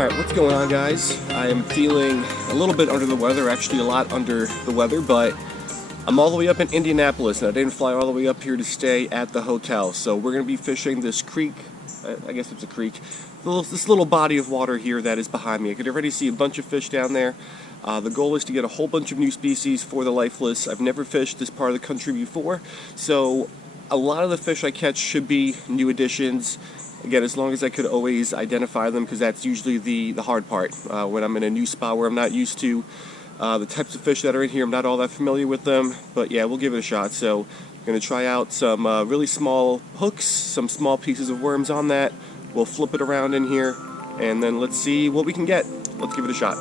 Alright, what's going on, guys? I am feeling a little bit under the weather, actually a lot under the weather, but I'm all the way up in Indianapolis, and I didn't fly all the way up here to stay at the hotel. So we're going to be fishing this creek, I guess it's a creek, this little body of water here that is behind me. I could already see a bunch of fish down there. The goal is to get a whole bunch of new species for the lifelist. I've never fished this part of the country before, so a lot of the fish I catch should be new additions. Again, as long as I could always identify them, because that's usually the hard part. When I'm in a new spot where I'm not used to the types of fish that are in here, I'm not all that familiar with them. But yeah, we'll give it a shot. So I'm going to try out some really small hooks, some small pieces of worms on that. We'll flip it around in here, and then let's see what we can get. Let's give it a shot.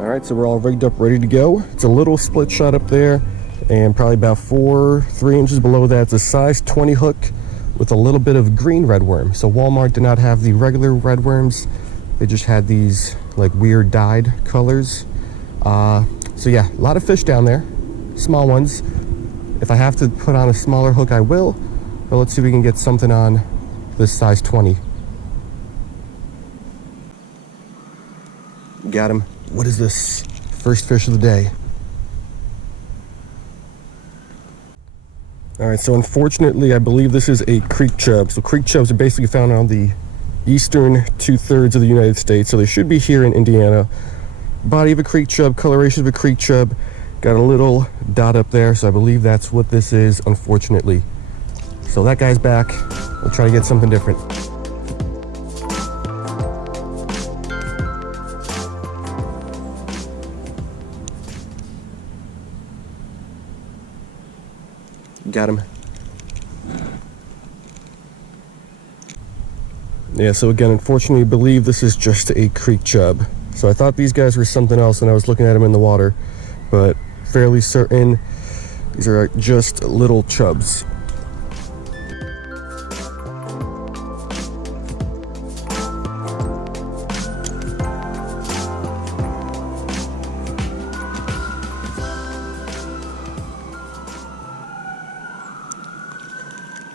Alright, so we're all rigged up, ready to go. It's a little split shot up there, and probably about 3 inches below that, it's a size 20 hook with a little bit of green redworm. So Walmart did not have the regular redworms. They just had these like weird dyed colors. So yeah, a lot of fish down there, small ones. If I have to put on a smaller hook, I will. But let's see if we can get something on this size 20. Got him. What is this? First fish of the day. Alright, so unfortunately I believe this is a creek chub. So creek chubs are basically found on the eastern 2/3 of the United States. So they should be here in Indiana. Body of a creek chub, coloration of a creek chub. Got a little dot up there, so I believe that's what this is, unfortunately. So that guy's back. We'll try to get something different. Got him. Yeah, so again, unfortunately, I believe this is just a creek chub. So I thought these guys were something else when I was looking at them in the water, but fairly certain these are just little chubs.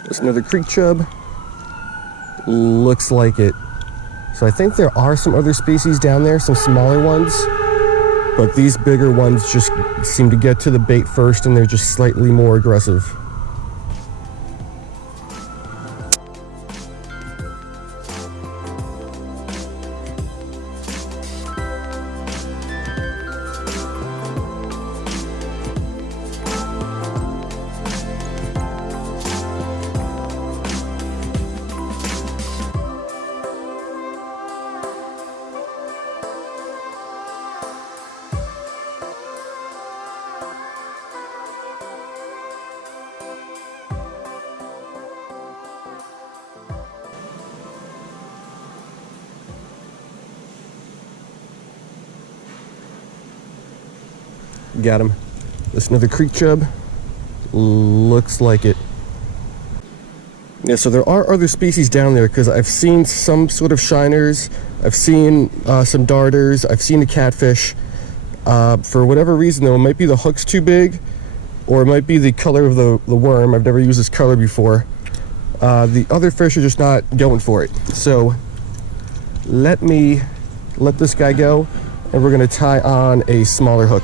There's another creek chub. Looks like it. So I think there are some other species down there, some smaller ones, but these bigger ones just seem to get to the bait first, and they're just slightly more aggressive. Got him. This is another creek chub. Looks like it. Yeah, so there are other species down there, because I've seen some sort of shiners, I've seen some darters, I've seen a catfish. For whatever reason though, it might be the hook's too big, or it might be the color of the worm. I've never used this color before. The other fish are just not going for it. So let this guy go, and we're gonna tie on a smaller hook.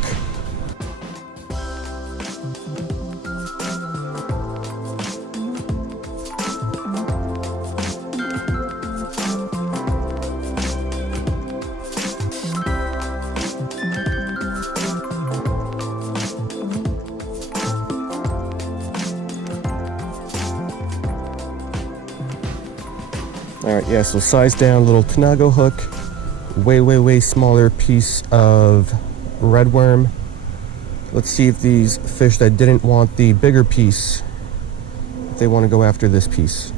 Alright, yeah, so size down, little tanago hook, way smaller piece of redworm. Let's see if these fish that didn't want the bigger piece, if they want to go after this piece.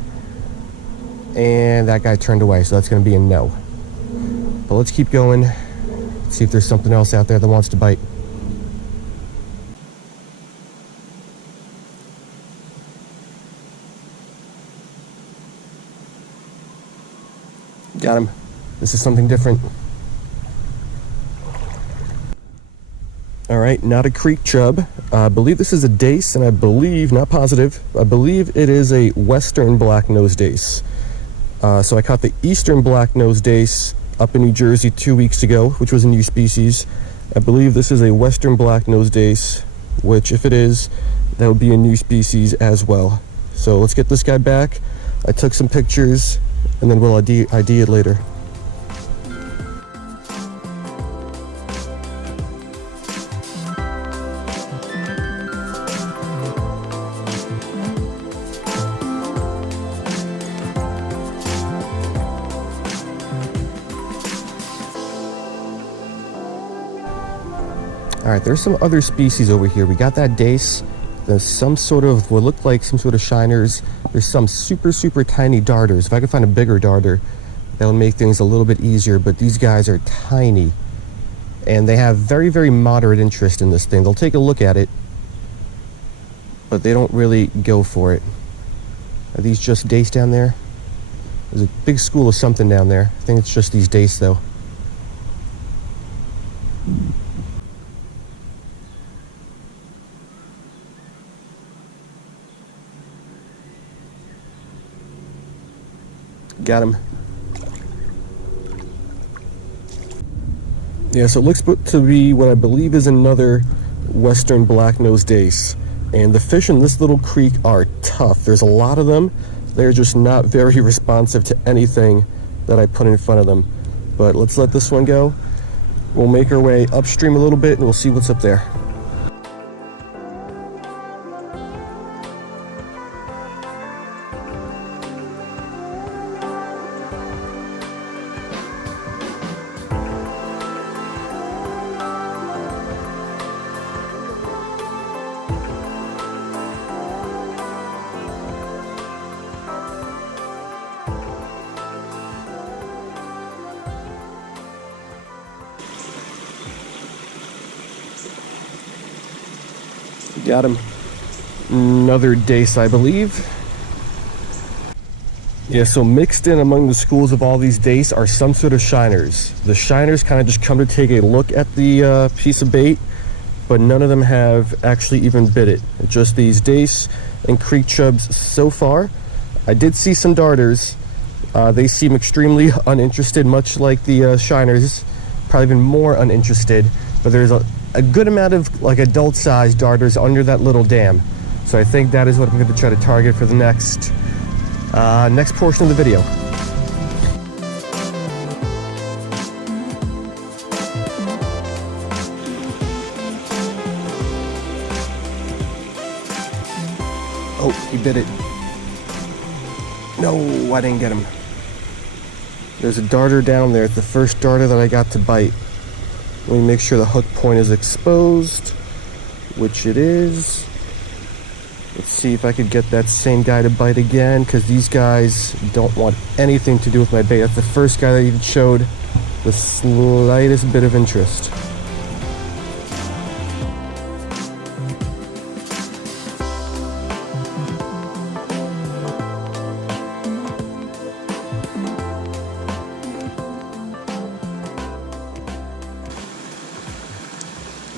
And that guy turned away, so that's going to be a no. But let's keep going, see if there's something else out there that wants to bite. Got him. This is something different. All right, not a creek chub. I believe this is a dace, and I believe, not positive, I believe it is a western blacknose dace. So I caught the eastern blacknose dace up in New Jersey 2 weeks ago, which was a new species. I believe this is a western blacknose dace, which if it is, that would be a new species as well. So let's get this guy back. I took some pictures, and then we'll ID it later. All right, there's some other species over here. We got that dace. There's some sort of, what looked like some sort of shiners. There's some super, super tiny darters. If I could find a bigger darter, that would make things a little bit easier, but these guys are tiny. And they have very, very moderate interest in this thing. They'll take a look at it, but they don't really go for it. Are these just dace down there? There's a big school of something down there. I think it's just these dace, though. Got him. Yeah, so it looks to be what I believe is another western blacknose dace. And the fish in this little creek are tough. There's a lot of them. They're just not very responsive to anything that I put in front of them. But let's let this one go. We'll make our way upstream a little bit and we'll see what's up there. Got him. Another dace, I believe. Yeah, so mixed in among the schools of all these dace are some sort of shiners. The shiners kind of just come to take a look at the piece of bait, but none of them have actually even bit it. Just these dace and creek chubs so far. I did see some darters. They seem extremely uninterested, much like the shiners, probably even more uninterested, but there's a good amount of like adult-sized darters under that little dam. So I think that is what I'm going to try to target for the next portion of the video. Oh, he bit it. No, I didn't get him. There's a darter down there. It's the first darter that I got to bite. Let me make sure the hook point is exposed, which it is. Let's see if I could get that same guy to bite again, because these guys don't want anything to do with my bait. That's the first guy that even showed the slightest bit of interest.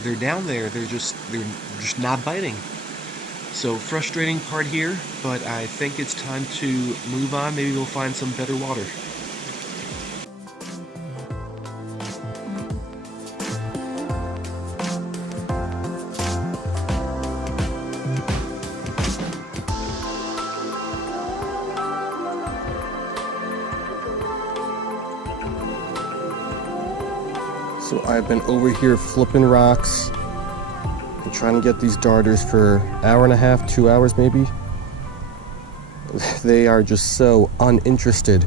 They're down there, they're just not biting. So frustrating part here, but I think it's time to move on. Maybe we'll find some better water. So I've been over here flipping rocks and trying to get these darters for an hour and a half, 2 hours maybe. They are just so uninterested.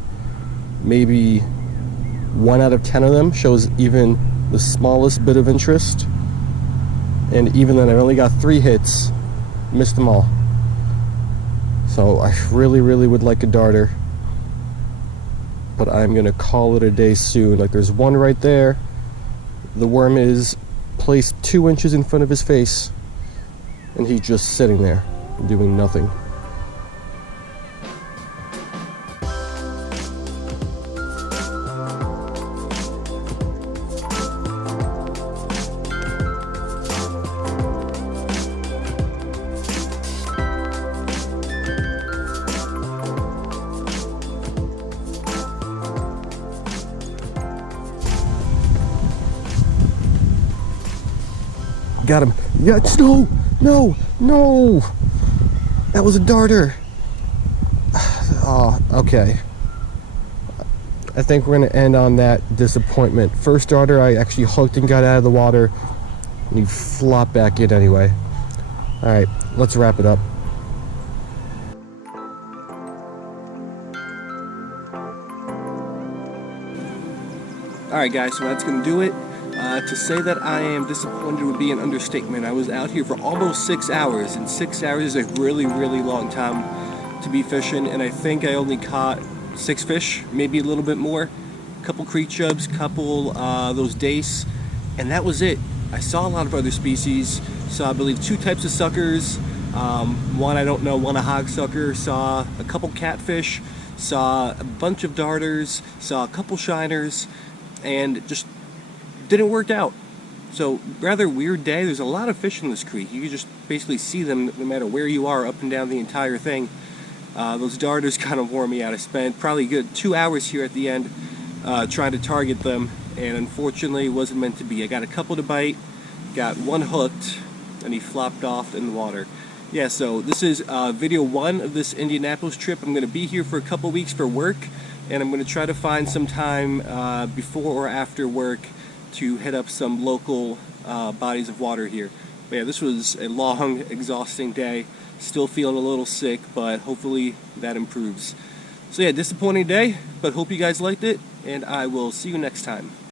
Maybe 1 out of 10 of them shows even the smallest bit of interest. And even then, I only got 3 hits, missed them all. So I really, really would like a darter, but I'm gonna call it a day soon. Like, there's one right there. The worm is placed 2 inches in front of his face, and he's just sitting there, doing nothing. Got him. Yes, no, no, no. That was a darter. Oh, okay. I think we're gonna end on that disappointment. First darter, I actually hooked and got out of the water, and he flopped back in anyway. All right, let's wrap it up. All right, guys, so that's gonna do it. To say that I am disappointed would be an understatement. I was out here for almost 6 hours, and 6 hours is a really, really long time to be fishing, and I think I only caught 6 fish, maybe a little bit more. A couple creek chubs, couple those dace, and that was it. I saw a lot of other species. Saw, I believe, 2 types of suckers. One I don't know, one a hog sucker. Saw a couple catfish. Saw a bunch of darters. Saw a couple shiners, and just didn't work out. So rather weird day. There's a lot of fish in this creek. You can just basically see them no matter where you are, up and down the entire thing. Those darters kind of wore me out. I spent probably a good 2 hours here at the end trying to target them, and unfortunately it wasn't meant to be. I got a couple to bite, got one hooked, and he flopped off in the water. Yeah, so this is video 1 of this Indianapolis trip. I'm going to be here for a couple weeks for work, and I'm going to try to find some time before or after work to hit up some local bodies of water here. But yeah, this was a long, exhausting day. Still feeling a little sick, but hopefully that improves. So yeah, disappointing day, but hope you guys liked it, and I will see you next time.